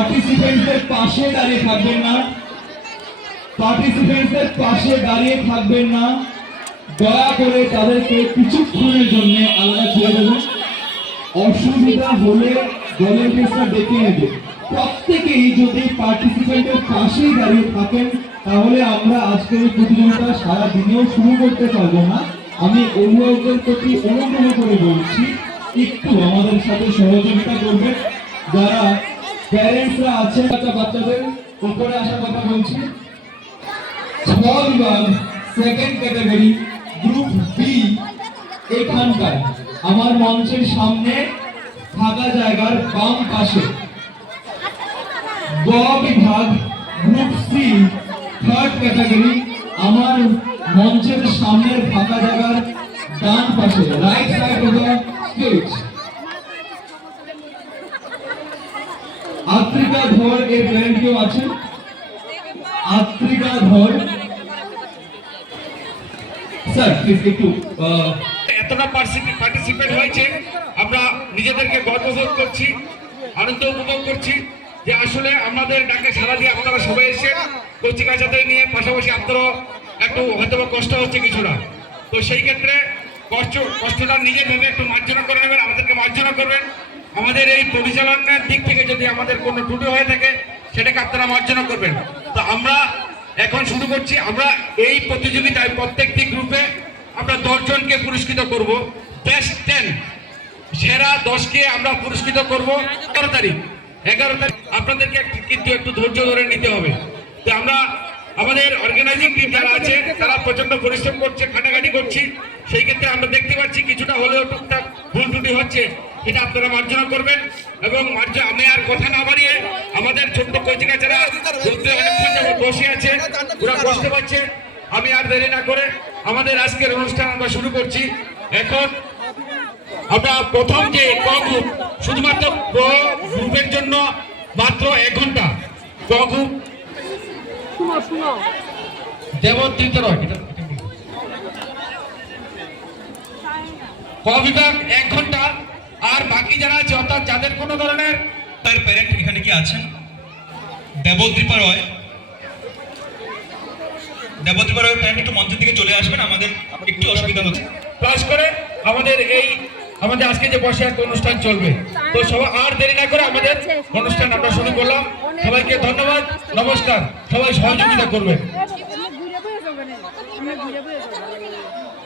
পার্টিসিপেন্টদের পাশে দাঁড়িয়ে থাকবেন না। পার্টিসিপেন্টদের পাশে দাঁড়িয়ে থাকবেন না। দয়া করে তাদেরকে কিছুক্ষণের জন্য আলাদা ছেড়ে দেবেন। অসুবিধা হলে ভলেন্টিয়ার্সরা ডেকে নেবে প্রত্যেকেই যদি পার্টিসিপেন্টের পাশেই দাঁড়িয়ে থাকেন, তাহলে আমরা আজকের এই প্রতিযোগিতা সারা দিনেও শুরু করতে পারব না। আমি অভিভাবকদের প্রতি অনুগ্রহ করে বলছি, একটু আমাদের সাথে সহযোগিতা করবেন। যারা প্যারেন্টসরা আছেন, বাচ্চা বাচ্চাদের উপরে আসার কথা বলছি। স্মল বিভাগ সেকেন্ড ক্যাটাগরি গ্রুপ বি এখানকার। আমার মঞ্চের সামনে ফাঁকা জায়গার বাম পাশে। গ বিভাগ গ্রুপ সি থার্ড ক্যাটাগরি আমার মঞ্চের সামনের ফাঁকা জায়গার ডান পাশে right side of the stage Atrika ধর এর প্যারেন্ট কেউ আছেন আত্রিকা ধর। স্যার প্লিজ একটু এতটা পার্টিসিপেট হয়েছে। আমরা নিজেদেরকে গর্ববোধ করছি, আনন্দ উপভোগ করছি যে আসলে আমাদের ডাকে সারা দিয়ে আপনারা সবাই এসে কচি কাচাদের নিয়ে পাশাপাশি আপনারও একটু হয়তো কষ্ট হচ্ছে কিছুটা। তো সেই ক্ষেত্রে কষ্ট কষ্টটা নিজে ভেবে একটু মার্জনা করে নেবেন, আমাদেরকে মার্জনা করবেন। আমাদের এই পরিচালনার দিক থেকে যদি আমাদের কোনো ত্রুটি হয়ে থাকে, সেটাকে আপনারা মার্জনা করবেন। তো আমরা এখন শুরু করছি। আমরা এই প্রতিযোগিতায় প্রত্যেকটি গ্রুপে আমরা দশজনকে পুরস্কৃত করব। বেস্ট টেন সেরা দশকে আমরা পুরস্কৃত করব। এগারো তারিখ এগারো তারিখ। আপনাদেরকে কিন্তু একটু ধৈর্য ধরে নিতে হবে। তো আমরা আমাদের অর্গানাইজিং টিম যারা আছে, তারা প্রচণ্ড পরিশ্রম করছে খাটাখাটি করছি। সেই ক্ষেত্রে আমরা দেখতে পাচ্ছি, কিছুটা হলেও টুকটাক ভুল ত্রুটি হচ্ছে। এটা আপনারা মার্জনা করবেন এবং আমি আর কথা না বাড়িয়ে আমাদের ছোট্ট কচিকা যারা বসে আছে ওরা বসতে পারছে। আমি আর দেরি না করে আমাদের আজকের অনুষ্ঠান আমরা শুরু করছি। এখন আমরা প্রথম যে ক গ্রুপ শুধুমাত্র ক গ্রুপের জন্য মাত্র এক ঘণ্টা। ক গ্রুপ দেবদ্বিত রয়। ক বিভাগ এক ঘণ্টা কোনো ধরনের? তার প্যারেন্ট এখানে কি আছেন? দেবদ্বীপা রয় দেবদ্বীপা রয় প্যারেন্ট একটু মঞ্চের দিকে চলে আসবেন আমাদের একটু অসুবিধা হচ্ছে। ক্লাস করে আমাদের এই আমাদের আজকে যে বসে একটা অনুষ্ঠান চলবে তো সবাই আর দেরি না করে আমাদের অনুষ্ঠান আমরা শুরু করলাম। সবাইকে ধন্যবাদ নমস্কার। সবাই সহযোগিতা করবেন।